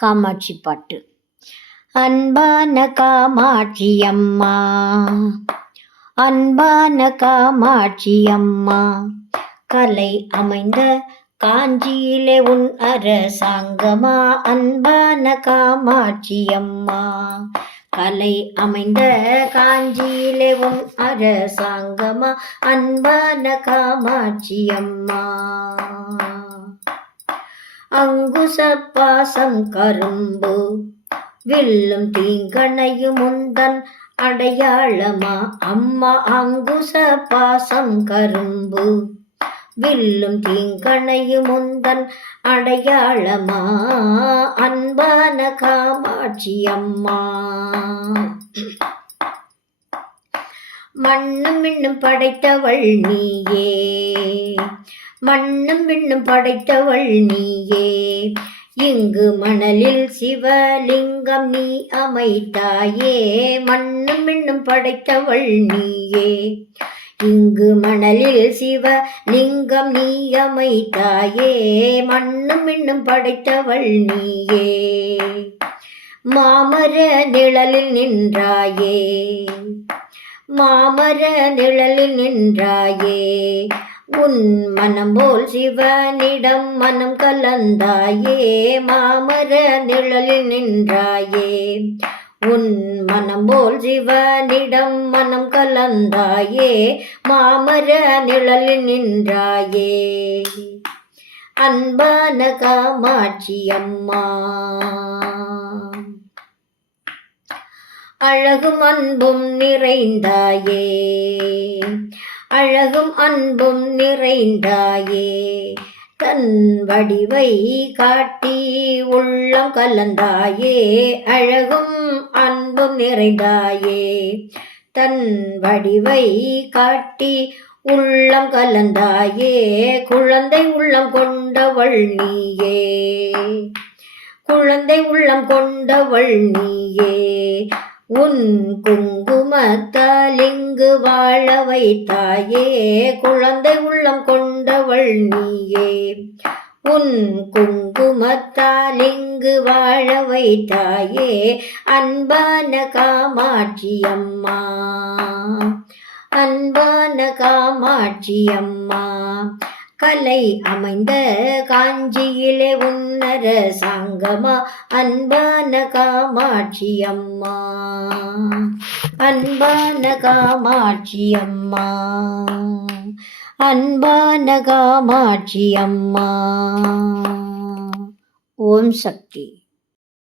காமாட்சி பாட்டு. அன்பான காமாட்சி அம்மா அன்பான காமாட்சி அம்மா கலை அமைந்த காஞ்சியிலே உன் அரசாங்கமா? அன்பான காமாட்சி அம்மா கலை அமைந்த காஞ்சியிலே உன் அரசாங்கமா? அன்பான காமாட்சி அம்மா அங்குச பாசம் கரும்பு. வில்லும் தீங்கணையும் உந்தன் அடையாளமா? அம்மா அங்குச பாசம் கரும்பு. வில்லும் தீங்கணையும் உந்தன் அடையாளமா? அன்பான காமாட்சி அம்மா. மண்ணும் இன்னும் படைத்தவள் நீயே. மண்ணும் விண்ணும் படைத்தவள் நீயே. இங்கு மணலில் சிவலிங்கம் நீ அமைத்தாயே. மண்ணும் விண்ணும் படைத்தவள் நீயே. இங்கு மணலில் சிவ லிங்கம் நீ அமைத்தாயே. மண்ணும் மின்னும் படைத்தவள் நீயே. மாமர நிழலில் நின்றாயே. மாமர நிழலில் நின்றாயே. உன் மனம் போல் சிவனிடம் மனம் கலந்தாயே மாமர நிழலில் நின்றாயே. உன் மனம் போல் சிவனிடம் மனம் கலந்தாயே மாமர நிழலில் நின்றாயே. அன்பான காமாட்சி அம்மா. அழகும் அன்பும் நிறைந்தாயே. அழகும் அன்பும் நிறைந்தாயே. தன் வடிவை காட்டி உள்ளம் கலந்தாயே. அழகும் அன்பும் நிறைந்தாயே. தன் வடிவை காட்டி உள்ளம் கலந்தாயே. குழந்தை உள்ளம் கொண்டவள் நீயே. குழந்தை உள்ளம் கொண்டவள் நீயே. உன் குங்குமத்தாலிங்கு வாழ வைத்தாயே குழந்தை உள்ளம் கொண்டவள் நீயே. உன் குங்குமத்தாலிங்கு வாழ வைத்தாயே அன்பான காமாட்சி அம்மா. அன்பான காமாட்சி அம்மா. கலை அமைந்த காஞ்சியிலே உன்னர சாங்கமா அன்பான காமாட்சி அம்மா அன்பான காமாட்சி அம்மா அன்பான காமாட்சி அம்மா ஓம் சக்தி.